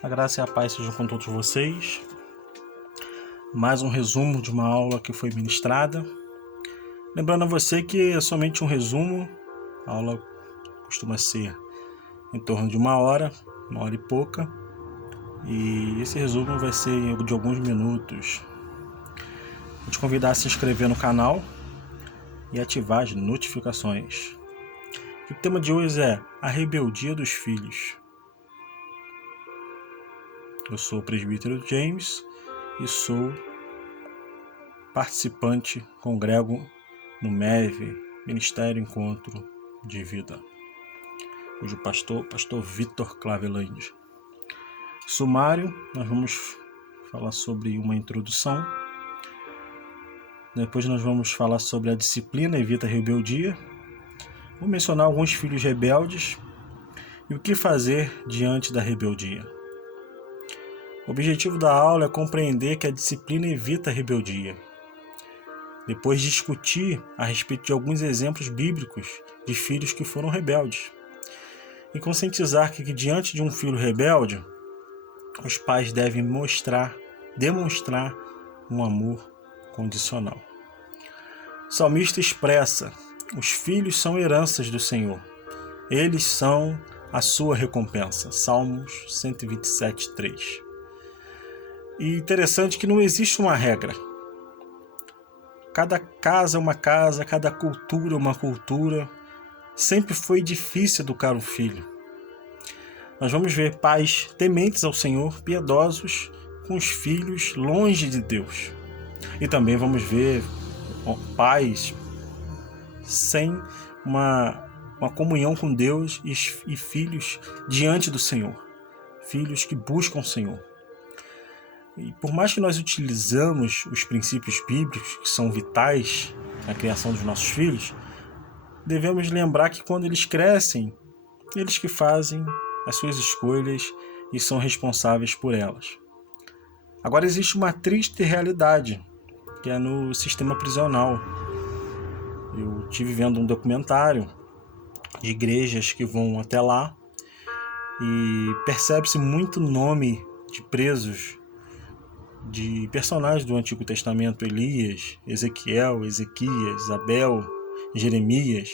A graça e a paz sejam com todos vocês. Mais um resumo de uma aula que foi ministrada. Lembrando a você que é somente um resumo. A aula costuma ser em torno de uma hora e pouca. E esse resumo vai ser de alguns minutos. Vou te convidar a se inscrever no canal e ativar as notificações. O tema de hoje é a rebeldia dos filhos. Eu sou o presbítero James e sou participante, congrego no MEV, Ministério Encontro de Vida, cujo pastor Vitor Claveland. Sumário, nós vamos falar sobre uma introdução, depois nós vamos falar sobre a disciplina evita a rebeldia, vou mencionar alguns filhos rebeldes e o que fazer diante da rebeldia. O objetivo da aula é compreender que a disciplina evita a rebeldia. Depois discutir a respeito de alguns exemplos bíblicos de filhos que foram rebeldes. E conscientizar que diante de um filho rebelde, os pais devem demonstrar um amor condicional. O salmista expressa: os filhos são heranças do Senhor. Eles são a sua recompensa. Salmos 127, 3. E interessante que não existe uma regra. Cada casa é uma casa, cada cultura é uma cultura. Sempre foi difícil educar um filho. Nós vamos ver pais tementes ao Senhor, piedosos, com os filhos longe de Deus. E também vamos ver pais sem uma comunhão com Deus e filhos diante do Senhor. Filhos que buscam o Senhor. E por mais que nós utilizamos os princípios bíblicos, que são vitais na criação dos nossos filhos, devemos lembrar que quando eles crescem, eles que fazem as suas escolhas e são responsáveis por elas. Agora existe uma triste realidade, que é no sistema prisional. Eu estive vendo um documentário de igrejas que vão até lá e percebe-se muito nome de presos, de personagens do Antigo Testamento: Elias, Ezequiel, Ezequias, Abel, Jeremias.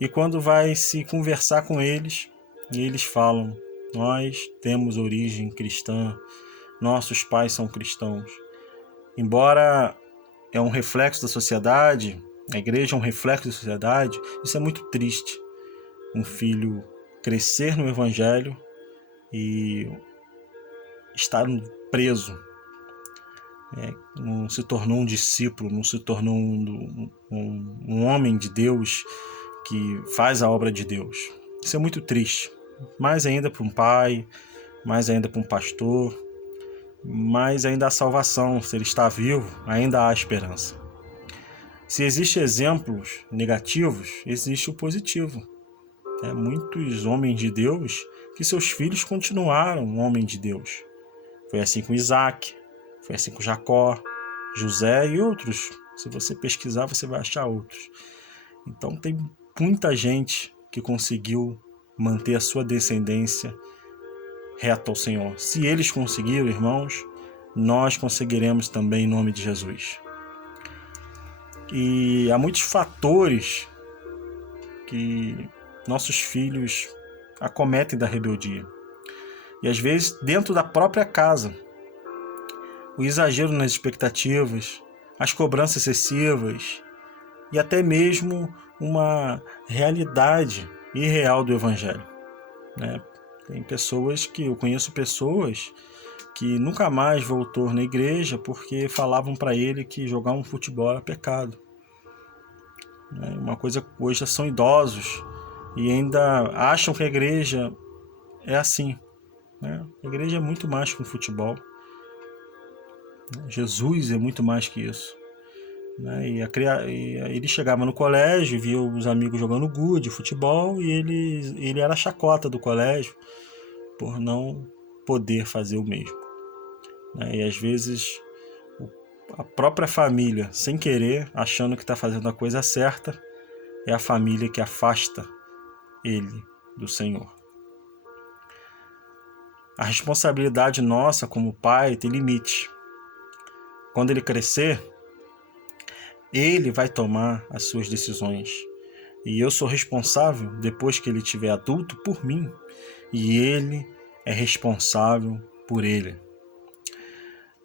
E quando vai se conversar com eles, eles falam: nós temos origem cristã, nossos pais são cristãos. Embora é um reflexo da sociedade, a igreja é um reflexo da sociedade, isso é muito triste. Um filho crescer no evangelho e estar preso. Não se tornou um discípulo, não se tornou um homem de Deus que faz a obra de Deus. Isso é muito triste. Mais ainda para um pai, mais ainda para um pastor, mais ainda a salvação. Se ele está vivo, ainda há esperança. Se existem exemplos negativos, existe o positivo. Muitos homens de Deus que seus filhos continuaram homens de Deus. Foi assim com Isaac, foi assim com Jacó, José e outros. Se você pesquisar, você vai achar outros. Então tem muita gente que conseguiu manter a sua descendência reta ao Senhor. Se eles conseguiram, irmãos, nós conseguiremos também em nome de Jesus. E há muitos fatores que nossos filhos acometem da rebeldia. E às vezes dentro da própria casa. O exagero nas expectativas, as cobranças excessivas e até mesmo uma realidade irreal do Evangelho. Tem pessoas que eu conheço pessoas que nunca mais voltou na igreja porque falavam para ele que jogar um futebol era pecado. Uma coisa que hoje já são idosos e ainda acham que a igreja é assim. A igreja é muito mais que um futebol. Jesus é muito mais que isso. E ele chegava no colégio, via os amigos jogando gude, futebol, e ele era a chacota do colégio por não poder fazer o mesmo. E às vezes a própria família, sem querer, achando que está fazendo a coisa certa, é a família que afasta ele do Senhor. A responsabilidade nossa como pai tem limite. Quando ele crescer, ele vai tomar as suas decisões. E eu sou responsável, depois que ele tiver adulto, por mim. E ele é responsável por ele.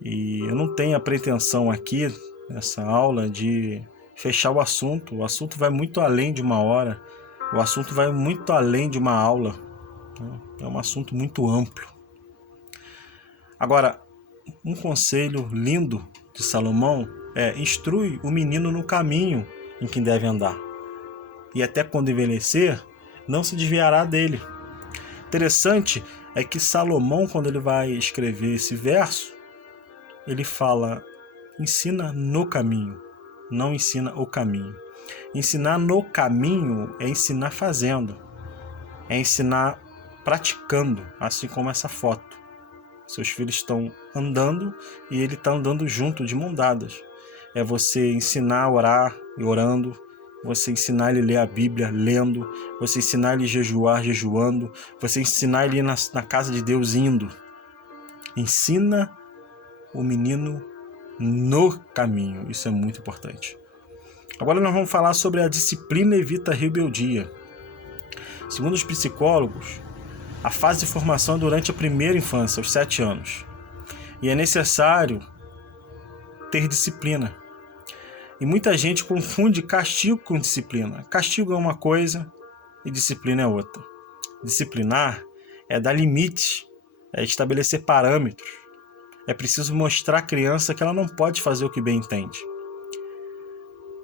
E eu não tenho a pretensão aqui, nessa aula, de fechar o assunto. O assunto vai muito além de uma hora. O assunto vai muito além de uma aula. É um assunto muito amplo. Agora, um conselho lindo de Salomão é: instrui o menino no caminho em que deve andar. E até quando envelhecer, não se desviará dele. Interessante é que Salomão, quando ele vai escrever esse verso, ele fala: ensina no caminho, não ensina o caminho. Ensinar no caminho é ensinar fazendo, é ensinar praticando, assim como essa foto. Seus filhos estão andando e ele está andando junto, de mão dadas. É você ensinar a orar e orando, você ensinar ele a ler a Bíblia lendo, você ensinar ele a jejuar jejuando, você ensinar ele a ir na casa de Deus indo. Ensina o menino no caminho, isso é muito importante. Agora nós vamos falar sobre a disciplina evita a rebeldia. Segundo os psicólogos, a fase de formação é durante a primeira infância, aos 7 anos. E é necessário ter disciplina. E muita gente confunde castigo com disciplina. Castigo é uma coisa e disciplina é outra. Disciplinar é dar limites, é estabelecer parâmetros. É preciso mostrar à criança que ela não pode fazer o que bem entende.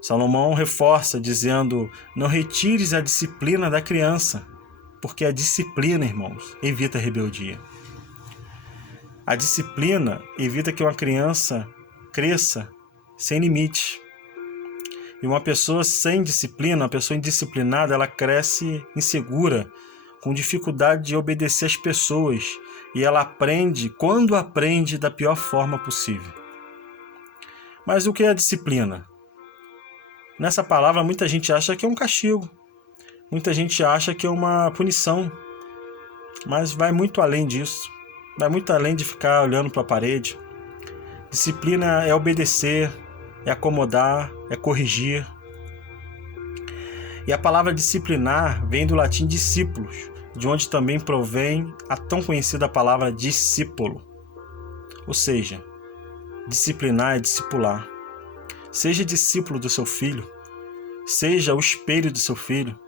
Salomão reforça dizendo: não retires a disciplina da criança, porque a disciplina, irmãos, evita a rebeldia. A disciplina evita que uma criança cresça sem limite. E uma pessoa sem disciplina, uma pessoa indisciplinada, ela cresce insegura, com dificuldade de obedecer às pessoas. E ela aprende, quando aprende, da pior forma possível. Mas o que é a disciplina? Nessa palavra, muita gente acha que é um castigo. Muita gente acha que é uma punição. Mas vai muito além disso. Vai muito além de ficar olhando para a parede. Disciplina é obedecer, é acomodar, é corrigir. E a palavra disciplinar vem do latim discípulos, de onde também provém a tão conhecida palavra discípulo. Ou seja, disciplinar é discipular. Seja discípulo do seu filho, seja o espelho do seu filho,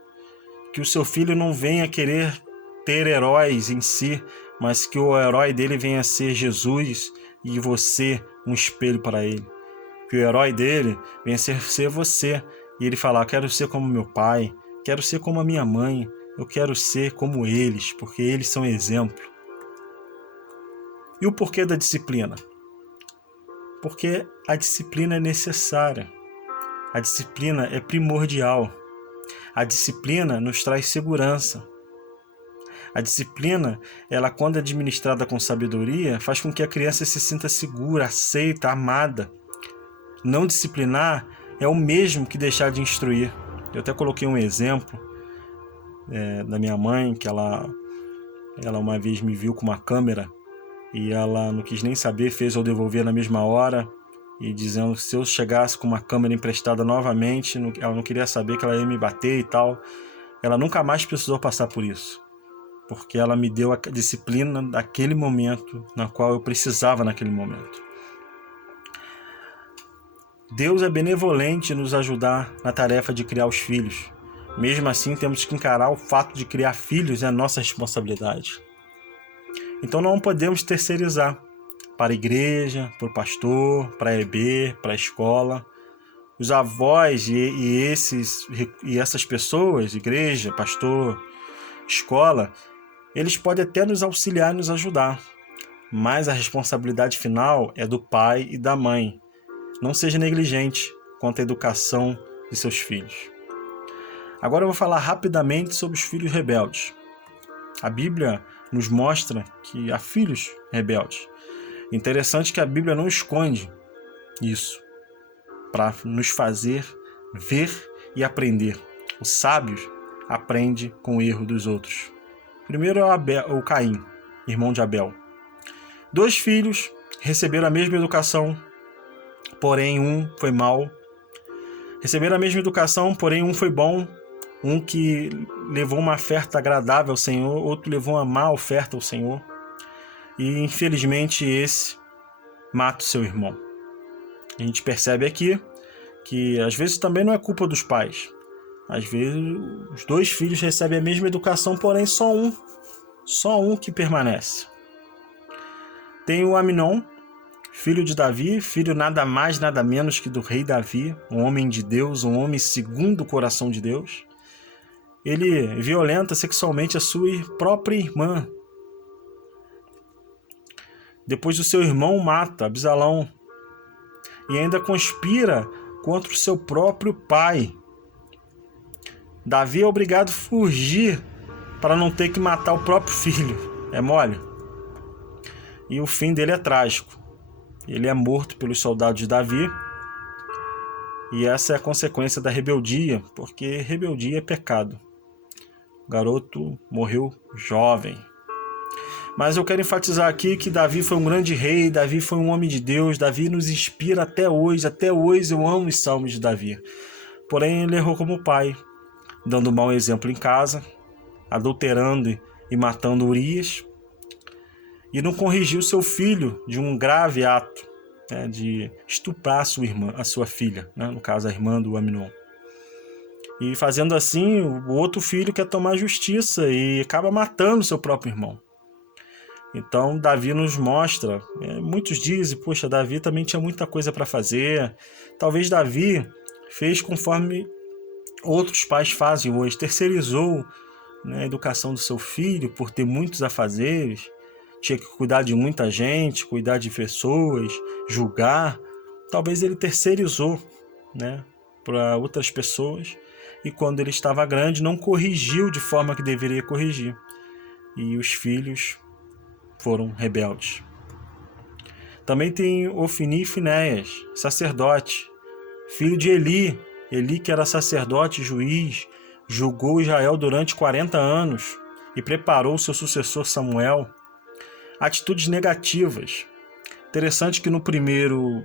que o seu filho não venha querer ter heróis em si, mas que o herói dele venha a ser Jesus e você um espelho para ele. Que o herói dele venha a ser você e ele falar: quero ser como meu pai, quero ser como a minha mãe, eu quero ser como eles, porque eles são exemplo. E o porquê da disciplina? Porque a disciplina é necessária. A disciplina é primordial. A disciplina nos traz segurança. A disciplina, ela, quando administrada com sabedoria, faz com que a criança se sinta segura, aceita, amada. Não disciplinar é o mesmo que deixar de instruir. Eu até coloquei um exemplo da minha mãe, que ela uma vez me viu com uma câmera e ela não quis nem saber, fez eu devolver na mesma hora, e dizendo que se eu chegasse com uma câmera emprestada novamente, ela não queria saber, que ela ia me bater e tal. Ela nunca mais precisou passar por isso, porque ela me deu a disciplina daquele momento, na qual eu precisava naquele momento. Deus é benevolente em nos ajudar na tarefa de criar os filhos. Mesmo assim, temos que encarar o fato de criar filhos é a nossa responsabilidade. Então não podemos terceirizar para a igreja, para o pastor, para a EB, para a escola. Os avós e essas pessoas, igreja, pastor, escola, eles podem até nos auxiliar e nos ajudar, mas a responsabilidade final é do pai e da mãe. Não seja negligente quanto à educação de seus filhos. Agora eu vou falar rapidamente sobre os filhos rebeldes. A Bíblia nos mostra que há filhos rebeldes. Interessante que a Bíblia não esconde isso, para nos fazer ver e aprender. Os sábios aprendem com o erro dos outros. Primeiro é o Caim, irmão de Abel. 2 filhos receberam a mesma educação, porém um foi mau. Receberam a mesma educação, porém um foi bom. Um que levou uma oferta agradável ao Senhor, outro levou uma má oferta ao Senhor. E infelizmente esse mata o seu irmão. A gente percebe aqui que às vezes também não é culpa dos pais. Às vezes os 2 filhos recebem a mesma educação, porém só um que permanece. Tem o Aminon, filho de Davi, filho nada mais nada menos que do rei Davi, um homem de Deus, um homem segundo o coração de Deus. Ele violenta sexualmente a sua própria irmã. Depois o seu irmão mata Absalão e ainda conspira contra o seu próprio pai. Davi é obrigado a fugir para não ter que matar o próprio filho. É mole? E o fim dele é trágico. Ele é morto pelos soldados de Davi. E essa é a consequência da rebeldia, porque rebeldia é pecado. O garoto morreu jovem. Mas eu quero enfatizar aqui que Davi foi um grande rei, Davi foi um homem de Deus, Davi nos inspira até hoje eu amo os salmos de Davi. Porém, ele errou como pai, dando mau exemplo em casa, adulterando e matando Urias, e não corrigiu seu filho de um grave ato, de estuprar a sua filha, no caso a irmã do Aminon. E fazendo assim, o outro filho quer tomar justiça e acaba matando seu próprio irmão. Então Davi nos mostra, muitos dizem, poxa, Davi também tinha muita coisa para fazer. Talvez Davi fez conforme outros pais fazem hoje, terceirizou a educação do seu filho por ter muitos afazeres, tinha que cuidar de muita gente, cuidar de pessoas, julgar. Talvez ele terceirizou para outras pessoas e quando ele estava grande não corrigiu de forma que deveria corrigir. E os filhos foram rebeldes. Também tem Ofni e Finéias, sacerdote, filho de Eli. Eli, que era sacerdote e juiz, julgou Israel durante 40 anos e preparou seu sucessor Samuel. Atitudes negativas. Interessante que no primeiro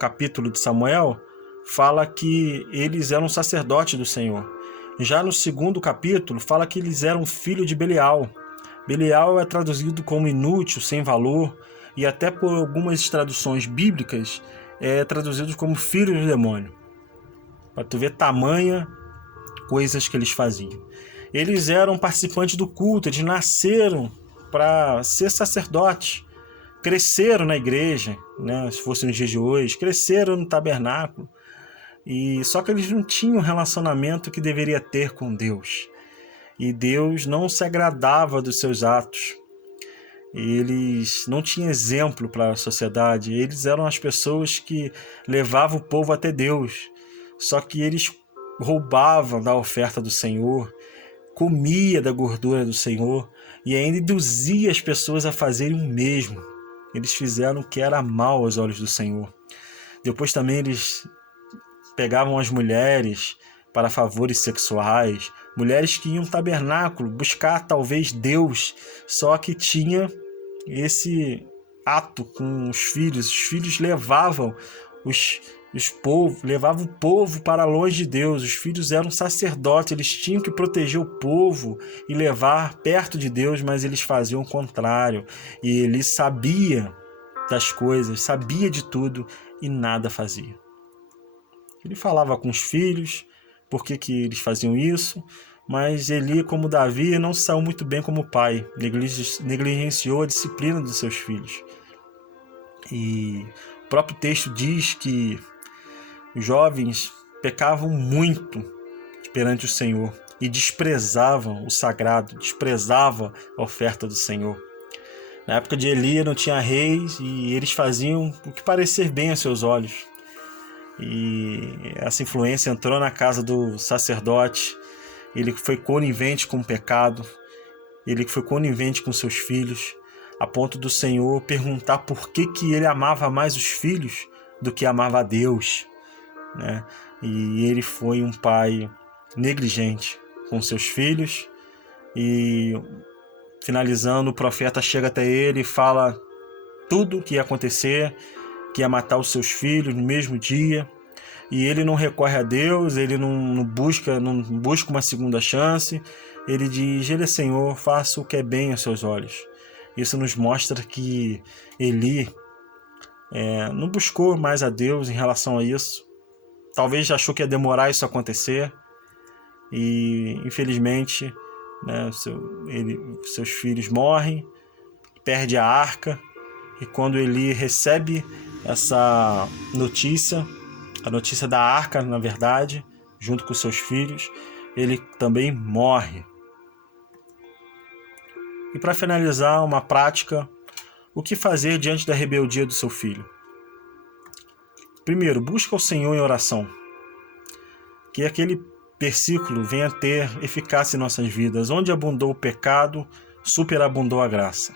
capítulo de Samuel fala que eles eram sacerdotes do Senhor. Já no segundo capítulo fala que eles eram filho de Belial. Belial é traduzido como inútil, sem valor, e até por algumas traduções bíblicas é traduzido como filho do demônio. Para tu ver tamanha coisas que eles faziam. Eles eram participantes do culto, eles nasceram para ser sacerdotes, cresceram na igreja, se fosse nos dias de hoje, cresceram no tabernáculo, e só que eles não tinham o relacionamento que deveria ter com Deus. E Deus não se agradava dos seus atos. Eles não tinham exemplo para a sociedade. Eles eram as pessoas que levavam o povo até Deus. Só que eles roubavam da oferta do Senhor, comia da gordura do Senhor e ainda induzia as pessoas a fazerem o mesmo. Eles fizeram o que era mal aos olhos do Senhor. Depois também eles pegavam as mulheres para favores sexuais, mulheres que iam ao tabernáculo buscar talvez Deus, só que tinha esse ato com os filhos levavam levavam o povo para longe de Deus. Os filhos eram sacerdotes, eles tinham que proteger o povo e levar perto de Deus, mas eles faziam o contrário. E ele sabia das coisas, sabia de tudo e nada fazia. Ele falava com os filhos, por que eles faziam isso, mas Eli, como Davi, não saiu muito bem como pai, negligenciou a disciplina dos seus filhos. E o próprio texto diz que os jovens pecavam muito perante o Senhor e desprezavam o sagrado, desprezavam a oferta do Senhor. Na época de Eli não tinha reis e eles faziam o que parecer bem aos seus olhos. E essa influência entrou na casa do sacerdote. Ele foi conivente com o pecado, ele foi conivente com seus filhos, a ponto do Senhor perguntar por que ele amava mais os filhos do que amava a Deus, E ele foi um pai negligente com seus filhos e finalizando, o profeta chega até ele e fala tudo que ia acontecer, que ia matar os seus filhos no mesmo dia. E ele não recorre a Deus, ele não busca uma segunda chance. Ele diz: Ele é Senhor, faça o que é bem aos seus olhos. Isso nos mostra que Eli não buscou mais a Deus em relação a isso. Talvez achou que ia demorar isso acontecer. E infelizmente, né, seus filhos morrem, perde a arca. E quando Eli recebe essa notícia, a notícia da arca, na verdade, junto com seus filhos, ele também morre. E para finalizar, uma prática: o que fazer diante da rebeldia do seu filho? Primeiro, busca o Senhor em oração. Que aquele versículo venha ter eficácia em nossas vidas. Onde abundou o pecado, superabundou a graça.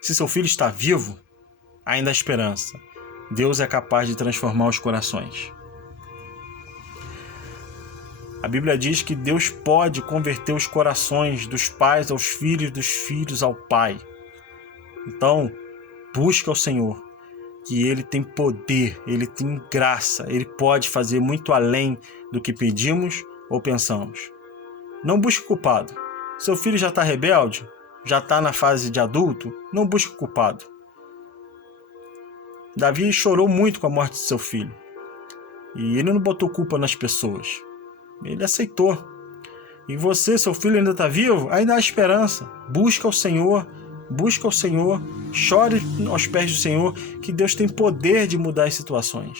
Se seu filho está vivo, ainda há esperança. Deus é capaz de transformar os corações. A Bíblia diz que Deus pode converter os corações dos pais aos filhos, dos filhos ao Pai. Então, busca o Senhor, que Ele tem poder, Ele tem graça, Ele pode fazer muito além do que pedimos ou pensamos. Não busque culpado. Seu filho já está rebelde, já está na fase de adulto, não busque culpado. Davi chorou muito com a morte de seu filho. E ele não botou culpa nas pessoas. Ele aceitou. E você, seu filho ainda está vivo? Ainda há esperança. Busca o Senhor, chore aos pés do Senhor, que Deus tem poder de mudar as situações.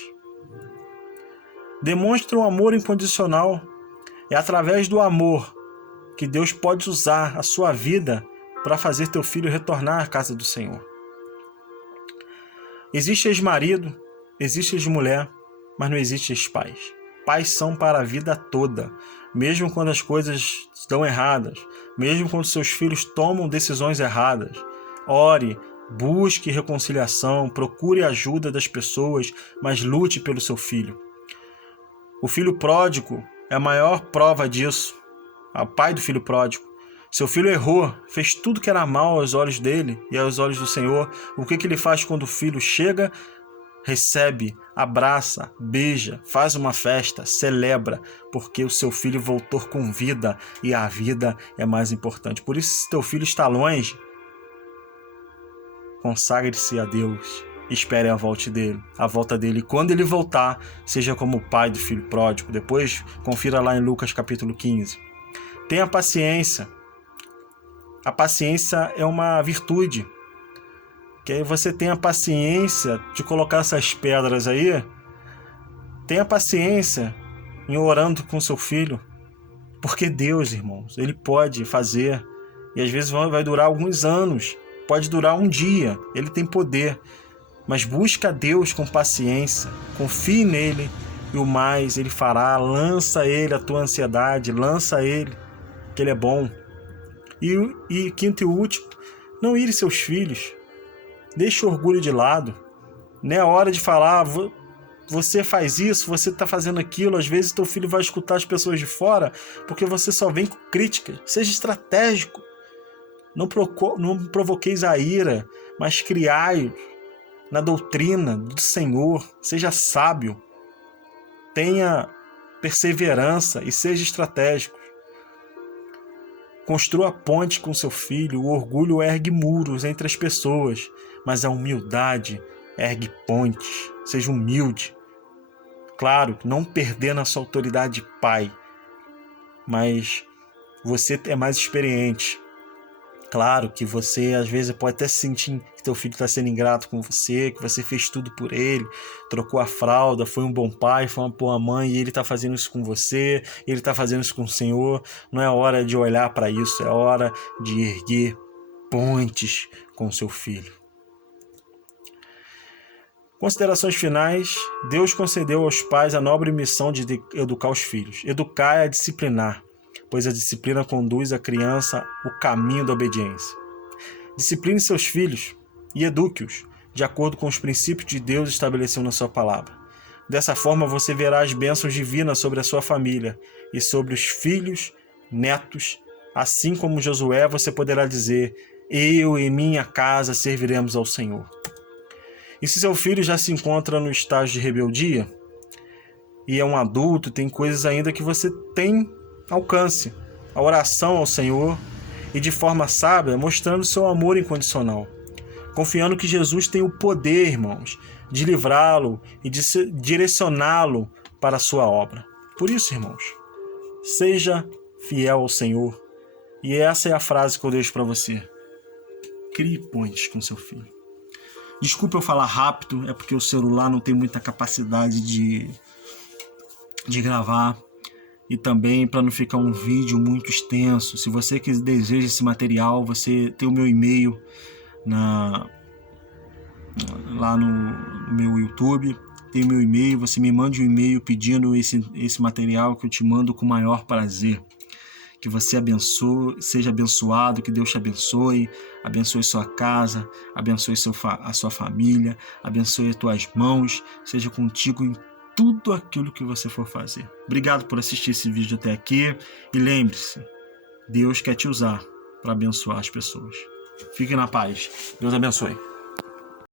Demonstre um amor incondicional. É através do amor que Deus pode usar a sua vida para fazer teu filho retornar à casa do Senhor. Existe ex-marido, existe ex-mulher, mas não existe ex-pais. Pais são para a vida toda, mesmo quando as coisas estão erradas, mesmo quando seus filhos tomam decisões erradas. Ore, busque reconciliação, procure a ajuda das pessoas, mas lute pelo seu filho. O filho pródigo é a maior prova disso. O pai do filho pródigo. Seu filho errou, fez tudo que era mal aos olhos dele e aos olhos do Senhor. O que ele faz quando o filho chega? Recebe, abraça, beija, faz uma festa, celebra, porque o seu filho voltou com vida e a vida é mais importante. Por isso, se teu filho está longe, consagre-se a Deus, espere a volta dele. E quando ele voltar, seja como o pai do filho pródigo. Depois, confira lá em Lucas capítulo 15. Tenha paciência. A paciência é uma virtude. Que aí você tenha paciência de colocar essas pedras aí. Tenha paciência em orando com seu filho. Porque Deus, irmãos, Ele pode fazer. E às vezes vai durar alguns anos. Pode durar um dia. Ele tem poder. Mas busca Deus com paciência. Confie nele. E o mais Ele fará. Lança Ele a tua ansiedade. Lança Ele. Que Ele é bom. E quinto e último, não ire seus filhos. Deixe o orgulho de lado. Não é hora de falar, você faz isso, você está fazendo aquilo. Às vezes teu filho vai escutar as pessoas de fora, porque você só vem com críticas. Seja estratégico. Não provoqueis a ira, mas criai na doutrina do Senhor. Seja sábio. Tenha perseverança e seja estratégico. Construa ponte com seu filho. O orgulho ergue muros entre as pessoas, mas a humildade ergue pontes. Seja humilde. Claro, não perdendo a sua autoridade de pai, mas você é mais experiente. Claro que você às vezes pode até sentir que teu filho está sendo ingrato com você, que você fez tudo por ele, trocou a fralda, foi um bom pai, foi uma boa mãe, e ele está fazendo isso com você, ele está fazendo isso com o Senhor. Não é hora de olhar para isso, é hora de erguer pontes com seu filho. Considerações finais. Deus concedeu aos pais a nobre missão de educar os filhos. Educar é disciplinar, pois a disciplina conduz a criança o caminho da obediência. Discipline seus filhos e eduque-os de acordo com os princípios de Deus estabelecido na sua palavra. Dessa forma você verá as bênçãos divinas sobre a sua família e sobre os filhos, netos. Assim como Josué, você poderá dizer: eu e minha casa serviremos ao Senhor. E se seu filho já se encontra no estágio de rebeldia e é um adulto, tem coisas ainda que você tem alcance. A oração ao Senhor e de forma sábia, mostrando seu amor incondicional. Confiando que Jesus tem o poder, irmãos, de livrá-lo e de direcioná-lo para a sua obra. Por isso, irmãos, seja fiel ao Senhor. E essa é a frase que eu deixo para você. Crie pontes com seu filho. Desculpa eu falar rápido, é porque o celular não tem muita capacidade de gravar. E também para não ficar um vídeo muito extenso. Se você deseja esse material, você tem o meu e-mail lá no meu YouTube. Tem o meu e-mail, você me mande um e-mail pedindo esse material que eu te mando com o maior prazer. Que você seja abençoado, que Deus te abençoe sua casa, abençoe a sua família, abençoe as tuas mãos, seja contigo em tudo aquilo que você for fazer. Obrigado por assistir esse vídeo até aqui e lembre-se, Deus quer te usar para abençoar as pessoas. Fique na paz. Deus abençoe.